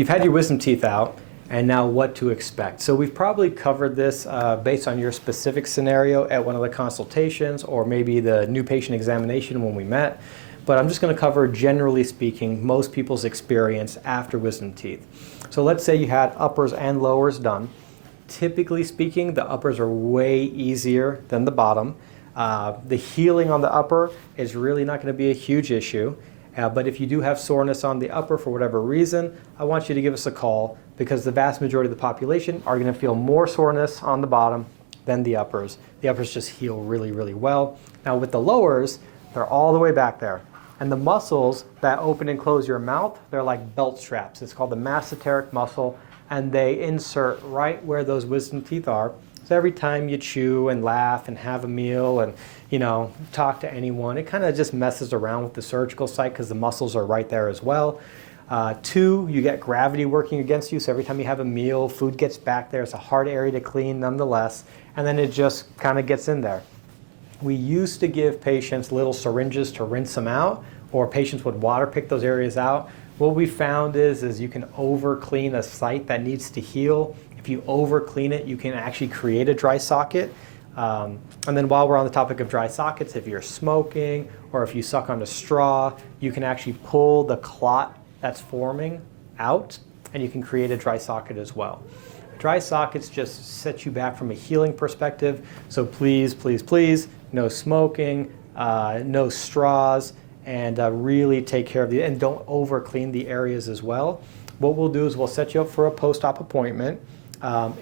You've had your wisdom teeth out, and now what to expect. So we've probably covered this based on your specific scenario at one of the consultations or maybe the new patient examination when we met. But I'm just going to cover, generally speaking, most people's experience after wisdom teeth. So let's say you had uppers and lowers done. Typically speaking, the uppers are way easier than the bottom. The healing on the upper is really not going to be a huge issue. But if you do have soreness on the upper for whatever reason, I want you to give us a call, because the vast majority of the population are going to feel more soreness on the bottom than the uppers. The uppers just heal really, really well. Now with the lowers, they're all the way back there. And the muscles that open and close your mouth, they're like belt straps. It's called the masseteric muscle, and they insert right where those wisdom teeth are. So every time you chew and laugh and have a meal and, talk to anyone, it kind of just messes around with the surgical site because the muscles are right there as well. Two, you get gravity working against you, so every time you have a meal, food gets back there. It's a hard area to clean nonetheless, and then it just kind of gets in there. We used to give patients little syringes to rinse them out, or patients would water pick those areas out. What we found is you can over clean a site that needs to heal. If you over clean it, you can actually create a dry socket. And then while we're on the topic of dry sockets, if you're smoking or if you suck on a straw, you can actually pull the clot that's forming out, and you can create a dry socket as well. Dry sockets just set you back from a healing perspective. So please, please, please, no smoking, no straws, and really take care of and don't over clean the areas as well. What we'll do is we'll set you up for a post-op appointment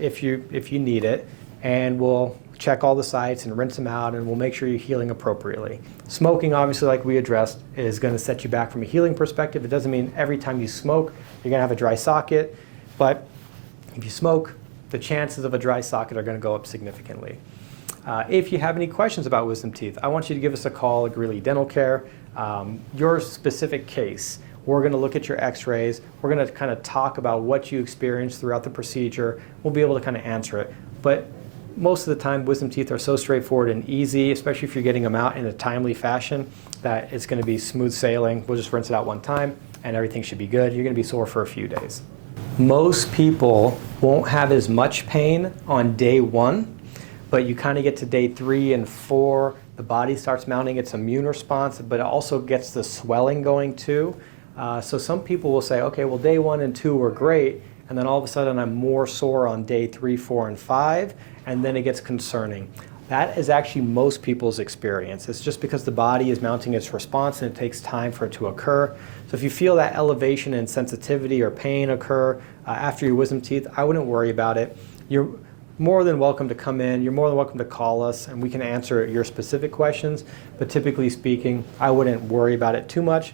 if you need it, and we'll check all the sites and rinse them out, and we'll make sure you're healing appropriately. Smoking, obviously, like we addressed, is going to set you back from a healing perspective. It doesn't mean every time you smoke, you're going to have a dry socket, but if you smoke, the chances of a dry socket are going to go up significantly. If you have any questions about wisdom teeth, I want you to give us a call at Greeley Dental Care. Your specific case, we're going to look at your x-rays. We're going to kind of talk about what you experienced throughout the procedure. We'll be able to kind of answer it. But most of the time, wisdom teeth are so straightforward and easy, especially if you're getting them out in a timely fashion, that it's going to be smooth sailing. We'll just rinse it out one time, and everything should be good. You're going to be sore for a few days. Most people won't have as much pain on day one, but you kind of get to day 3 and 4, the body starts mounting its immune response, but it also gets the swelling going too. So some people will say, okay, well, day 1 and 2 were great, and then all of a sudden I'm more sore on day 3, 4, and 5, and then it gets concerning. That is actually most people's experience. It's just because the body is mounting its response and it takes time for it to occur. So if you feel that elevation in sensitivity or pain occur after your wisdom teeth, I wouldn't worry about it. You're more than welcome to come in. You're more than welcome to call us, and we can answer your specific questions. But typically speaking, I wouldn't worry about it too much.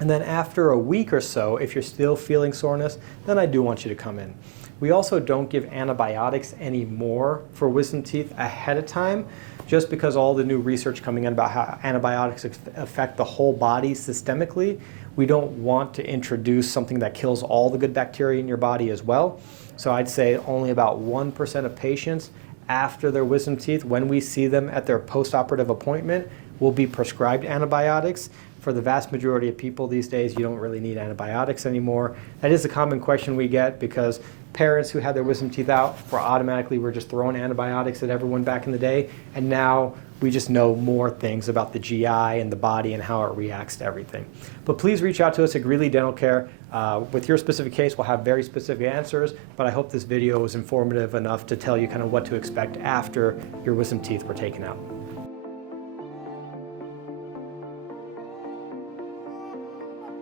And then after a week or so, if you're still feeling soreness, then I do want you to come in. We also don't give antibiotics anymore for wisdom teeth ahead of time, just because all the new research coming in about how antibiotics affect the whole body systemically. We don't want to introduce something that kills all the good bacteria in your body as well. So I'd say only about 1% of patients after their wisdom teeth, when we see them at their post-operative appointment, will be prescribed antibiotics. For the vast majority of people these days, you don't really need antibiotics anymore. That is a common question we get, because parents who had their wisdom teeth out were just throwing antibiotics at everyone back in the day, and now we just know more things about the GI and the body and how it reacts to everything. But please reach out to us at Greeley Dental Care. With your specific case, we'll have very specific answers, but I hope this video was informative enough to tell you kind of what to expect after your wisdom teeth were taken out.